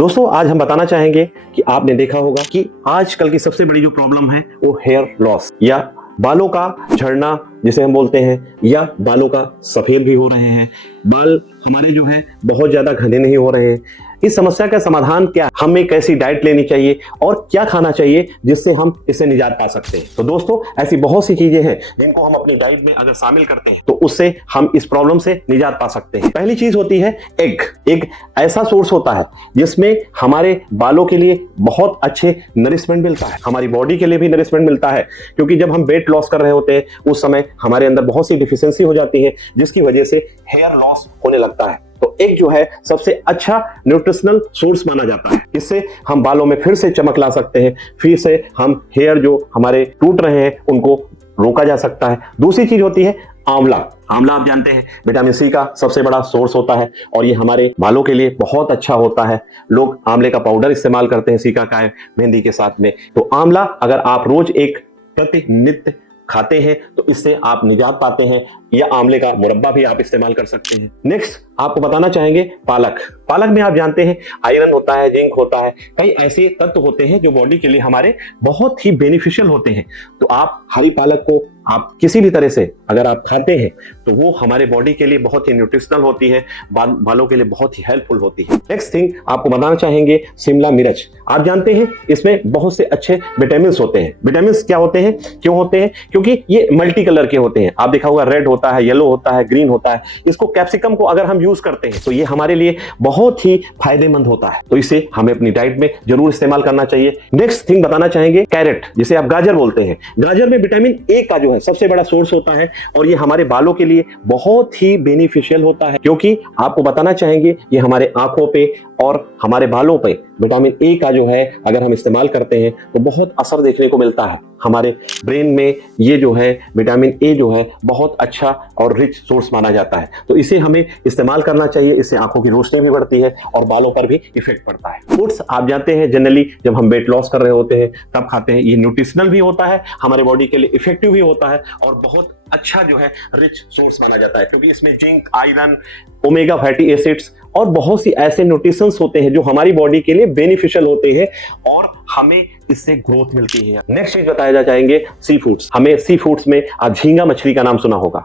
दोस्तों आज हम बताना चाहेंगे कि आपने देखा होगा कि आजकल की सबसे बड़ी जो प्रॉब्लम है वो हेयर लॉस या बालों का झड़ना जिसे हम बोलते हैं, या बालों का सफेद भी हो रहे हैं, बाल हमारे जो है बहुत ज्यादा घने नहीं हो रहे हैं। इस समस्या का समाधान क्या है, हमें कैसी डाइट लेनी चाहिए और क्या खाना चाहिए जिससे हम इससे निजात पा सकते हैं। तो दोस्तों ऐसी बहुत सी चीजें हैं जिनको हम अपनी डाइट में अगर शामिल करते हैं तो उससे हम इस प्रॉब्लम से निजात पा सकते हैं। पहली चीज होती है एग। एग ऐसा सोर्स होता है जिसमें हमारे बालों के लिए बहुत अच्छे नरिशमेंट मिलता है, हमारी बॉडी के लिए भी नरिशमेंट मिलता है, क्योंकि जब हम वेट लॉस कर रहे होते हैं उस समय हमारे अंदर बहुत सी डिफिशियंसी हो जाती है जिसकी वजह से हेयर लॉस होने लगता है। तो एग जो है सबसे अच्छा न्यूट्रिशनल सोर्स माना जाता है। इससे हम बालों में फिर से चमक ला सकते हैं, फिर से हम हेयर जो हमारे टूट रहे हैं उनको रोका जा सकता है। दूसरी चीज होती है आंवला। आंवला आप जानते हैं विटामिन सी का सबसे बड़ा सोर्स होता है और ये हमारे बालों के लिए बहुत अच्छा होता है। लोग आंवले का पाउडर इस्तेमाल करते हैं सीकाकाई मेहंदी के साथ में। तो आंवला अगर आप रोज एक प्रतिनित्य खाते हैं तो इससे आप निजात पाते हैं, या आंवले का मुरब्बा भी आप इस्तेमाल कर सकते हैं। नेक्स्ट आपको बताना चाहेंगे पालक। पालक में आप जानते हैं आयरन होता है, जिंक होता है, कई ऐसे तत्व होते हैं जो बॉडी के लिए हमारे बहुत ही बेनिफिशियल होते हैं। तो आप हरी पालक को आप किसी भी तरह से अगर आप खाते हैं तो वो हमारे बॉडी के लिए बहुत ही न्यूट्रिशनल होती है, बालों के लिए बहुत ही हेल्पफुल होती है। नेक्स्ट थिंग आपको बताना चाहेंगे शिमला मिर्च। आप जानते हैं इसमें बहुत से अच्छे विटामिन होते हैं। विटामिन क्या होते हैं, क्यों होते हैं? क्योंकि ये मल्टी कलर के होते हैं। आप देखा होगा रेड होता है, येलो होता है, ग्रीन होता है। इसको कैप्सिकम को अगर हम यूज करते हैं तो ये हमारे लिए बहुत ही फायदेमंद होता है। तो इसे हमें अपनी डाइट में जरूर इस्तेमाल करना चाहिए। नेक्स्ट थिंग बताना चाहेंगे कैरेट, जिसे आप गाजर बोलते हैं। गाजर में विटामिन ए का जो है सबसे बड़ा सोर्स होता है और ये हमारे बालों के लिए बहुत ही बेनिफिशियल होता है, क्योंकि आपको बताना चाहेंगे ये हमारे आंखों पे और हमारे बालों पे विटामिन ए का जो है अगर हम इस्तेमाल करते हैं तो बहुत असर देखने को मिलता है। हमारे ब्रेन में ये जो है विटामिन ए जो है बहुत अच्छा और रिच सोर्स माना जाता है। तो इसे हमें इस्तेमाल करना चाहिए। इससे आंखों की रोशनी भी बढ़ती है और बालों पर भी इफेक्ट पड़ता है। फूड्स आप जानते हैं जनरली जब हम वेट लॉस कर रहे होते हैं तब खाते हैं। ये न्यूट्रिशनल भी होता है, हमारे बॉडी के लिए इफेक्टिव भी होता है और बहुत अच्छा जो है रिच सोर्स माना जाता है, क्योंकि इसमें zinc, iron, omega fatty acids और बहुत सी ऐसे न्यूट्रिशंस होते हैं जो हमारी बॉडी के लिए बेनिफिशियल होते हैं और हमें इससे ग्रोथ मिलती है। नेक्स्ट चीज बताया जाएंगे सी फूड्स। हमें सी फूड्स में आप झींगा मछली का नाम सुना होगा,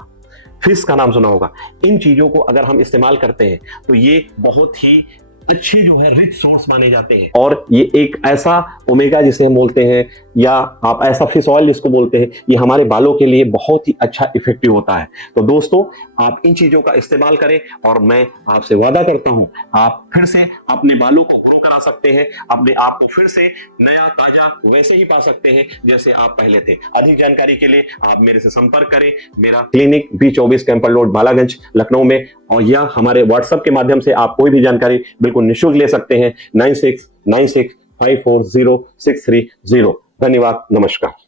फिश का नाम सुना होगा। इन चीजों को अगर हम इस्तेमाल करते हैं तो ये बहुत ही अच्छे जो है रिच सोर्स माने जाते हैं और ये एक ऐसा ओमेगा जिसे हम बोलते हैं, या आप ऐसा फिश ऑयल जिसको बोलते हैं, ये हमारे बालों के लिए बहुत ही अच्छा इफेक्टिव होता है। तो दोस्तों आप इन चीजों का इस्तेमाल करें और मैं आपसे वादा करता हूं आप फिर से अपने बालों को ग्रो करा सकते हैं, अपने आप को फिर से नया ताजा वैसे ही पा सकते हैं जैसे आप पहले थे। अधिक जानकारी के लिए आप मेरे से संपर्क करें। मेरा clinic B24 Campbell road Balaganj Lucknow में, और या हमारे व्हाट्सएप के माध्यम से आप कोई भी जानकारी बिल्कुल निःशुल्क ले सकते हैं। 9696540630। धन्यवाद, नमस्कार।